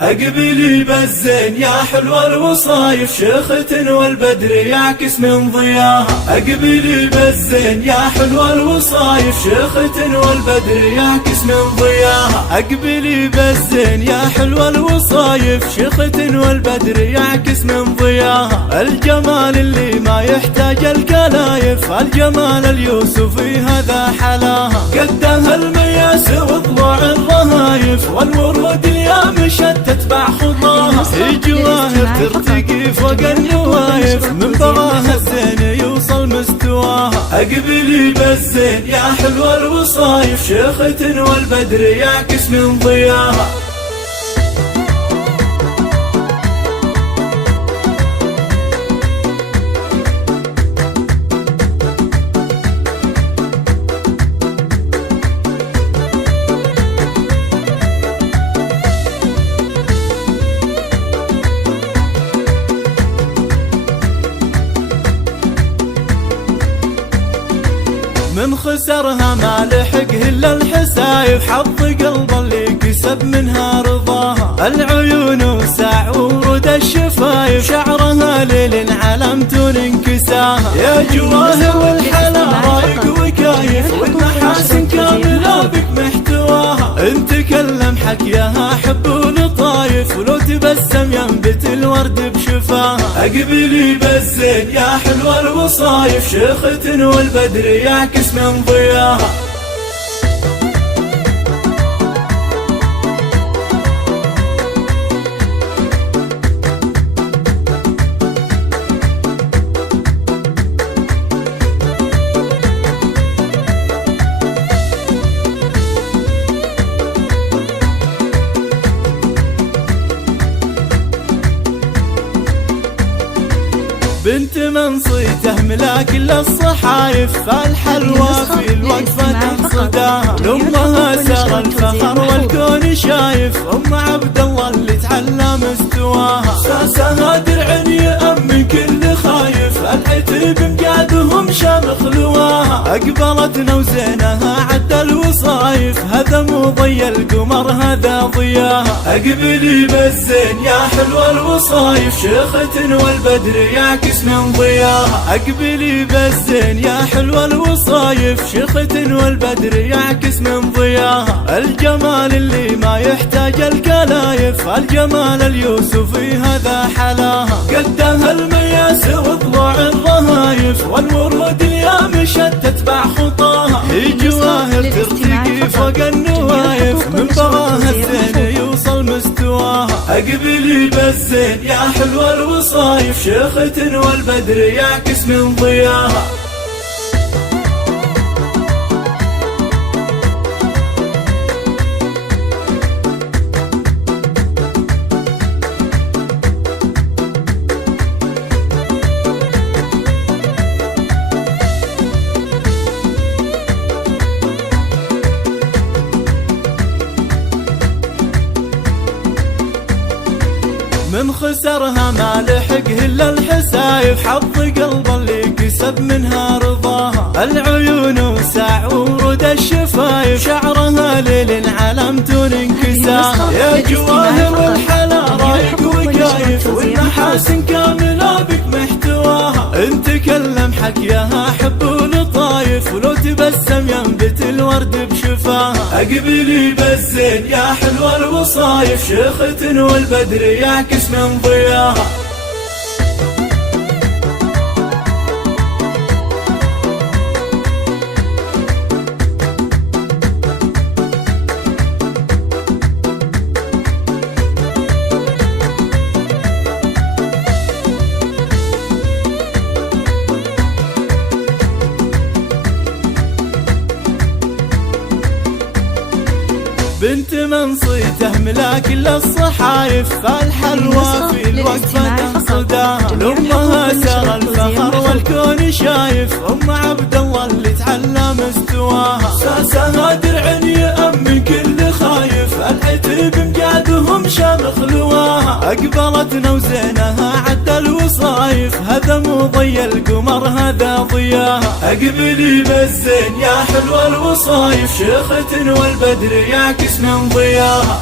أقبلي بالزين يا حلوة الوصايف شيخة والبدر يعكس من ضياها. أقبلي بالزين يا حلوة الوصايف شيخة والبدر يعكس من ضياها. أقبلي بالزين يا حلوة الوصايف شيخة والبدر يعكس من ضياها. الجمال اللي ما يحتاج الكلايف، الجمال اليوسفي هذا حلاها. قدها المياس وضلوع الرهايف، والورود اليام شتت تتبع خطاها. هي جواهر ترتقي فوق النوايف، من بغاها الزين يوصل مستواها. أقبلي بالزين يا حلوة الوصايف شيخة والبدر يعكس من ضياها. من خسرها ما لحقه الا الحسايف، حظ قلب اللي كسب منها رضاها. العيون وسع ورود الشفايف، شعرها ليل علامة انكساها. يا جواهر والحلا رايق وكايف، والمحاسن كاملة بك محتواها. ان تكلم حكيها حب ولطايف، ولو تبسم ينبت الورد بشفاها. أقبلي بالزين يا حلوة الوصايف شيخة والبدر يعكس من ضياها. بنت من صيته ملاك للصحايف، فالحلوى في الوقفة صداها. لأمها سار الفخر والكون شايف، أم عبد الله اللي تعلى مستواها. ساسها درع يأمن كل خايف، العتب مقادهم شامخ لواها. أقبلتنا وزينها عد الوصايف، هذا مو ضي القمر هذا ضياها. أقبلي بالزين يا حلوة الوصايف شيخة والبدر يعكس من ضياها. أقبلي بالزين يا حلوة الوصايف شيخة والبدر يعكس من ضياها. الجمال اللي ما يحتاج الكلايف، الجمال اليوسفي هذا حلاها. قدها المياس وضلوع الرهايف، والورود اليام شتت تتبع خطاها. هي جواهر ترتقي فوق النوايف، من بغاها الزين يوصل مستواها. أقبلي بالزين يا حلوة الوصايف شيخة والبدر يعكس من ضياها. من خسرها ما لحقه الا الحسايف، حظ قلب اللي كسب منها رضاها. العيون وسع ورود الشفايف، شعرها ليل علامة انكساها. يا جواهر والحلا رايق وكايف، والمحاسن كاملة بك محتواها. ان تكلم حكيها حب ولطايف، ولو تبسم ينبت الورد بشفاها. أقبلي بالزين يا حلوة الوصايف شيخة والبدر يعكس من ضياها. بنت من صيته ملاك للصحايف، فالحلوى في الوقفة صداها. لأمها سار الفخر والكون شايف، أم عبد الله اللي تعلى مستواها. ساسها درع يأمن كل خايف، العتب مقادهم شامخ لواها. أقبلتنا وزينها عد الوصايف، هذا مو ضي القمر هذا ضياها. أقبلي بالزين يا حلوة الوصايف شيخة والبدر يعكس من ضياها.